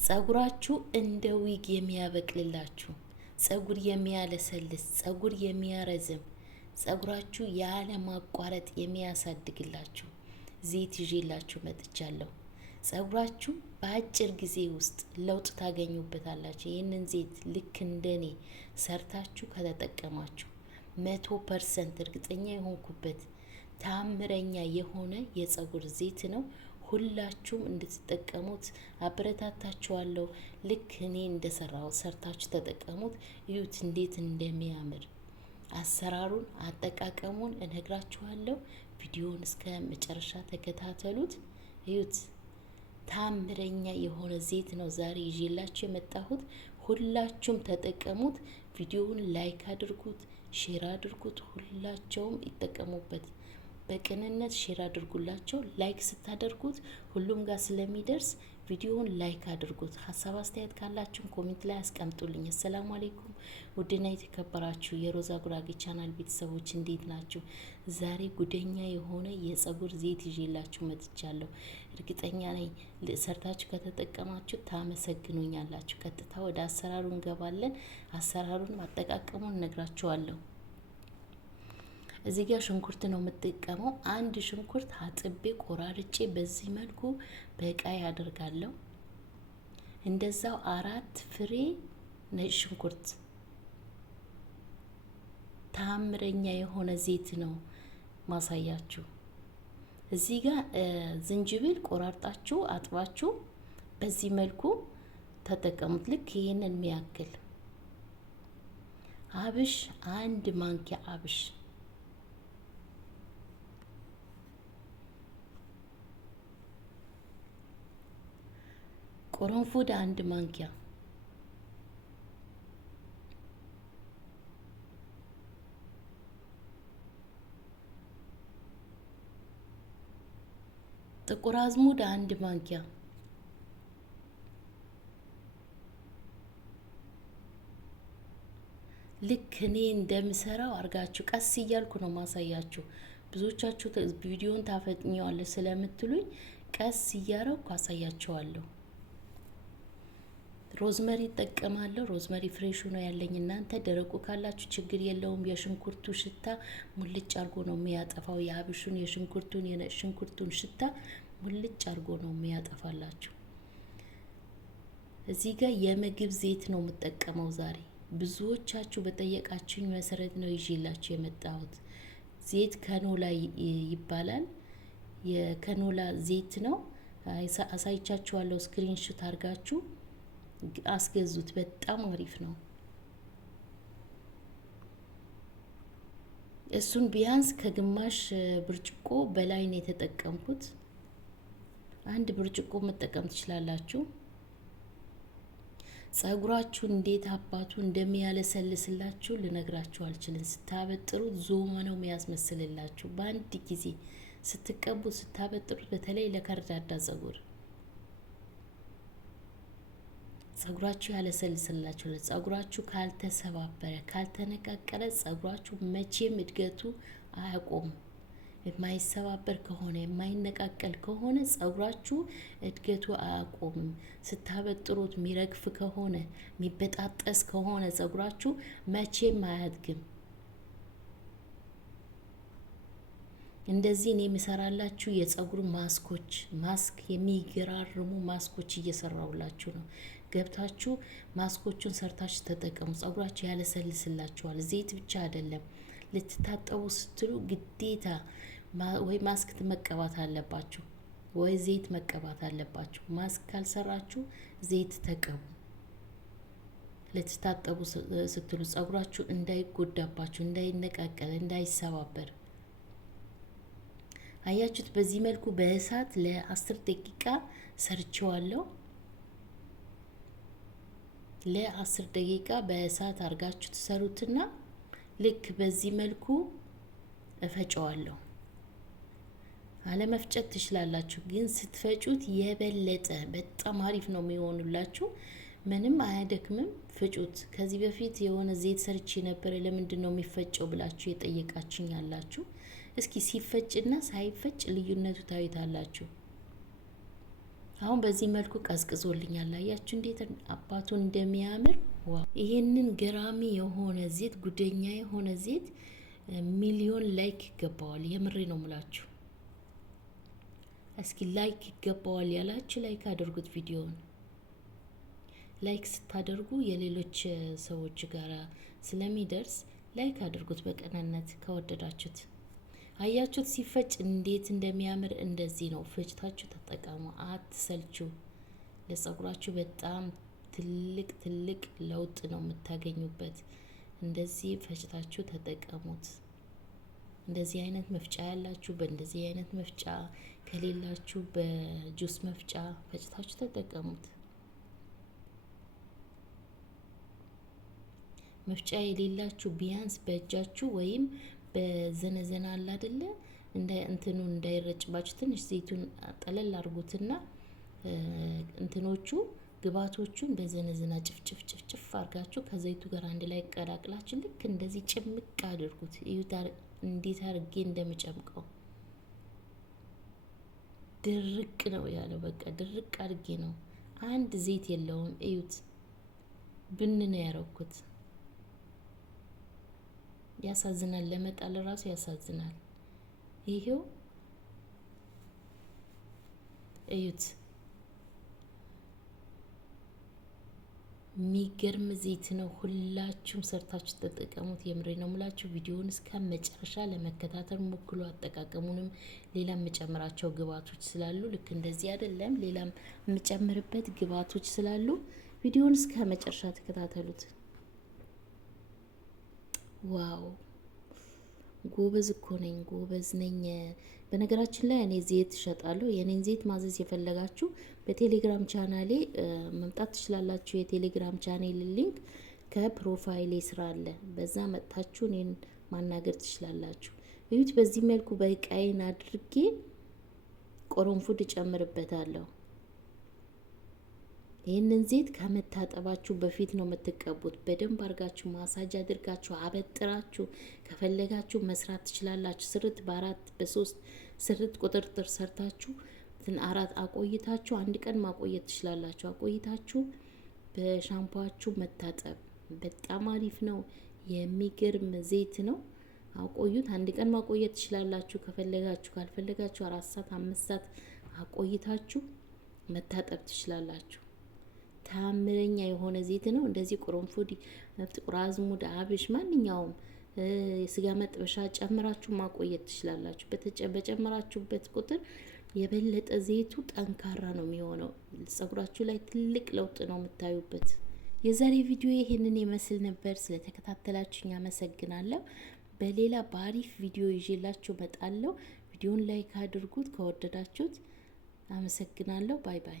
ጸጉራችሁ እንደ ዊግ የሚያበቅልላችሁ፣ ጸጉር የሚያለሰልስ፣ ጸጉር የሚያረዝም፣ ጸጉራችሁ ያለ ማቋረጥ የሚያሳድግላችሁ ዘይት ይዤላችሁ መጥቻለሁ። ጸጉራችሁ በአጭር ጊዜ ውስጥ ለውጥ ታገኙበታላችሁ። ይህንን ዘይት ልክ እንደኔ ሰርታችሁ ከተጠቀማችሁ 100% እርግጠኛ የሆንኩበት ታምረኛ የሆነ የጸጉር ዘይት ነው። ሁላችሁም እንድትጠቀሙት አበረታታችኋለሁ። ልክ እኔ እንደሰራው ሰርታችሁ ተጠቀሙት። እዩት እንዴት እንደሚያምር። አሰራሩን አጠቃቀሙን እነግራችኋለሁ። ቪዲዮውን እስከ መጨረሻ ተከታተሉት። እዩት ታምረኛ የሆነ ዘይት ነው ዛሬ ይዤላችሁ የመጣሁት። ሁላችሁም ተጠቀሙት። ቪዲዮውን ላይክ አድርጉት፣ ሼር አድርጉት። ሁላቸውም ይጠቀሙበት። በቅንነት ሼር አድርጉላቸው። ላይክ ስታደርጉት ሁሉም ጋር ስለሚደርስ ቪዲዮውን ላይክ አድርጉት። ሀሳብ አስተያየት ካላችሁ ኮሜንት ላይ አስቀምጡልኝ። አሰላሙ አለይኩም ውድና የተከበራችሁ የሮዛ ጉራጌ ቻናል ቤተሰቦች እንዴት ናችሁ? ዛሬ ጉደኛ የሆነ የጸጉር ዘይት ይዤላችሁ መጥቻለሁ። እርግጠኛ ነኝ ሰርታችሁ ከተጠቀማችሁ ታመሰግኑኛላችሁ። ቀጥታ ወደ አሰራሩ እንገባለን። አሰራሩን አጠቃቀሙን እነግራችኋለሁ። እዚህ ጋር ሽንኩርት ነው የምጠቀመው። አንድ ሽንኩርት አጥቤ ቆራርጬ በዚህ መልኩ በቃይ አደርጋለሁ። እንደዛው 4 ፍሬ ነጭ ሽንኩርት። ታምረኛ የሆነ ዘይት ነው ማሳያችሁ። እዚህ ጋር ዝንጅብል ቆራርጣችሁ አጥባችሁ በዚህ መልኩ ተጠቀሙት። ልክ ይሄንን የሚያክል አብሽ፣ 1 ማንኪያ አብሽ፣ ቅርንፉድ 1 ማንኪያ፣ ጥቁር አዝሙድ 1 ማንኪያ፣ ልክ እኔ እንደምሰራው አርጋችሁ ቀስ እያልኩ ነው ማሳያችሁ። ብዙዎቻችሁ ቪዲዮን ታፈጥኘዋለሁ ስለምትሉኝ ቀስ እያረኩ አሳያችኋለሁ። ሮዝመሪ እጠቀማለሁ። ሮዝመሪ ፍሬሹ ነው ያለኝ። እናንተ ደረቁ ካላችሁ ችግር የለውም። የሽንኩርቱ ሽታ ሙልጭ አርጎ ነው የሚያጠፋው። የአብሹን፣ የሽንኩርቱን፣ የነጭ ሽንኩርቱን ሽታ ሙልጭ አርጎ ነው የሚያጠፋላችሁ። እዚህ ጋር የምግብ ዘይት ነው የምጠቀመው ዛሬ። ብዙዎቻችሁ በጠየቃችሁኝ መሰረት ነው ይዤላችሁ የመጣሁት። ዘይት ከኖላ ይባላል። የከኖላ ዘይት ነው። አሳይቻችኋለሁ። ስክሪንሾት አርጋችሁ አስገዙት። በጣም አሪፍ ነው። እሱን ቢያንስ ከግማሽ ብርጭቆ በላይ ነው የተጠቀምኩት። 1 ብርጭቆ መጠቀም ትችላላችሁ። ጸጉራችሁ እንዴት አባቱ እንደሚያለሰልስላችሁ ልነግራችሁ አልችልም። ስታበጥሩት ዞማ ነው የሚያስመስልላችሁ። በአንድ ጊዜ ስትቀቡት ስታበጥሩት፣ በተለይ ለከርዳዳ ጸጉራችሁ ያለሰልስላችሁ። ጸጉራችሁ ካልተሰባበረ ካልተነቃቀለ ጸጉራችሁ መቼም እድገቱ አያቆምም። የማይሰባበር ከሆነ የማይነቃቀል ከሆነ ጸጉራችሁ እድገቱ አያቆምም። ስታበጥሩት የሚረግፍ ከሆነ የሚበጣጠስ ከሆነ ጸጉራችሁ መቼም አያድግም። እንደዚህ እኔ የምሰራላችሁ የጸጉር ማስክ የሚገራርሙ ማስኮች እየሰራውላችሁ ነው። ገብታችሁ ማስኮቹን ሰርታችሁ ተጠቀሙ። ጸጉራችሁ ያለሰልስላችኋል። ዘይት ብቻ አይደለም፣ ልትታጠቡ ስትሉ ግዴታ ወይ ማስክ መቀባት አለባችሁ ወይ ዘይት መቀባት አለባችሁ። ማስክ ካልሰራችሁ ዘይት ተቀቡ። ልትታጠቡ ስትሉ ጸጉራችሁ እንዳይጎዳባችሁ፣ እንዳይነቃቀል፣ እንዳይሰባበር። አያችሁት? በዚህ መልኩ በእሳት ለ10 ደቂቃ ሰርቼዋለሁ። ለ10 ደቂቃ በእሳት አርጋችሁ ትሰሩትና ልክ በዚህ መልኩ እፈጨዋለሁ። አለመፍጨት ትችላላችሁ፣ ግን ስትፈጩት የበለጠ በጣም አሪፍ ነው የሚሆኑላችሁ። ምንም አያደክምም። ፍጩት። ከዚህ በፊት የሆነ ዘይት ሰርቼ ነበር። ለምንድን ነው የሚፈጨው ብላችሁ የጠየቃችኝ ያላችሁ። እስኪ ሲፈጭና ሳይፈጭ ልዩነቱ ታዩታላችሁ። አሁን በዚህ መልኩ ቀዝቅዞልኛል። አያችሁ እንዴት አባቱን እንደሚያምር ዋው! ይሄንን ገራሚ የሆነ ዘይት፣ ጉደኛ የሆነ ዘይት ሚሊዮን ላይክ ይገባዋል። የምሬ ነው ምላችሁ። እስኪ ላይክ ይገባዋል ያላችሁ ላይክ አድርጉት። ቪዲዮውን ላይክ ስታደርጉ የሌሎች ሰዎች ጋር ስለሚደርስ ላይክ አድርጉት በቀናነት ከወደዳችሁት። አያችሁት ሲፈጭ እንዴት እንደሚያምር። እንደዚህ ነው ፈጭታችሁ ተጠቀሙ፣ አትሰልቹ። ለጸጉራችሁ በጣም ትልቅ ለውጥ ነው የምታገኙበት። እንደዚህ ፈጭታችሁ ተጠቀሙት። እንደዚህ አይነት መፍጫ ያላችሁ በእንደዚህ አይነት መፍጫ፣ ከሌላችሁ በጁስ መፍጫ ፈጭታችሁ ተጠቀሙት። መፍጫ የሌላችሁ ቢያንስ በእጃችሁ ወይም በዘነዘና አለ አይደለ እንደ እንትኑ እንዳይረጭባችሁ ትንሽ ዘይቱን ጠለል አድርጉትና እንትኖቹ ግባቶቹን በዘነዘና ጭፍጭፍ አድርጋችሁ ከዘይቱ ጋር አንድ ላይ ቀላቅላችሁ ልክ እንደዚህ ጭምቅ አድርጉት። እዩት እንዴት አድርጌ እንደምጨምቀው። ድርቅ ነው ያለው፣ በቃ ድርቅ አድርጌ ነው። አንድ ዘይት የለውም። እዩት ብን ነው ያረኩት። ያሳዝናል፣ ለመጣል ራሱ ያሳዝናል። ይሄው እዩት፣ የሚገርም ዘይት ነው። ሁላችሁም ሰርታችሁ ተጠቀሙት። የምሬ ነው ምላችሁ። ቪዲዮውን እስከ መጨረሻ ለመከታተል ሞክሩ። አጠቃቀሙንም ሌላ የምጨምራቸው ግብአቶች ስላሉ ልክ እንደዚህ አይደለም፣ ሌላም የምጨምርበት ግብአቶች ስላሉ ቪዲዮውን እስከ መጨረሻ ተከታተሉት። ዋው ጎበዝ እኮ ነኝ፣ ጎበዝ ነኝ። በነገራችን ላይ እኔ ዘይት እሸጣለሁ። የኔን ዘይት ማዘዝ የፈለጋችሁ በቴሌግራም ቻናሌ መምጣት ትችላላችሁ። የቴሌግራም ቻናሌ ሊንክ ከፕሮፋይሌ ስራ አለ፣ በዛ መጥታችሁ እኔን ማናገር ትችላላችሁ። እዩት፣ በዚህ መልኩ በቃይን አድርጌ ቆረንፉድ እጨምርበታለሁ። ይህንን ዘይት ከመታጠባችሁ በፊት ነው የምትቀቡት። በደንብ አድርጋችሁ ማሳጅ አድርጋችሁ አበጥራችሁ ከፈለጋችሁ መስራት ትችላላችሁ። ስርት በ4 በ3 ስርት ቁጥርጥር ሰርታችሁ አራት አቆይታችሁ አንድ ቀን ማቆየት ትችላላችሁ። አቆይታችሁ በሻምፖአችሁ መታጠብ በጣም አሪፍ ነው። የሚገርም ዘይት ነው። አቆዩት። አንድ ቀን ማቆየት ትችላላችሁ ከፈለጋችሁ። ካልፈለጋችሁ 4 ሰዓት 5 ሰዓት አቆይታችሁ መታጠብ ትችላላችሁ። ታምረኛ የሆነ ዘይት ነው። እንደዚህ ቁርንፉድ፣ ጥቁር አዝሙድ፣ አብሽ፣ ማንኛውም የስጋ መጥበሻ ጨምራችሁ ማቆየት ትችላላችሁ። በጨመራችሁበት ቁጥር የበለጠ ዘይቱ ጠንካራ ነው የሚሆነው። ጸጉራችሁ ላይ ትልቅ ለውጥ ነው የምታዩበት። የዛሬ ቪዲዮ ይሄንን ይመስል ነበር። ስለተከታተላችሁኝ አመሰግናለሁ። በሌላ በአሪፍ ቪዲዮ ይዤላችሁ እመጣለሁ። ቪዲዮን ላይክ አድርጉት ከወደዳችሁት። አመሰግናለሁ። ባይ ባይ።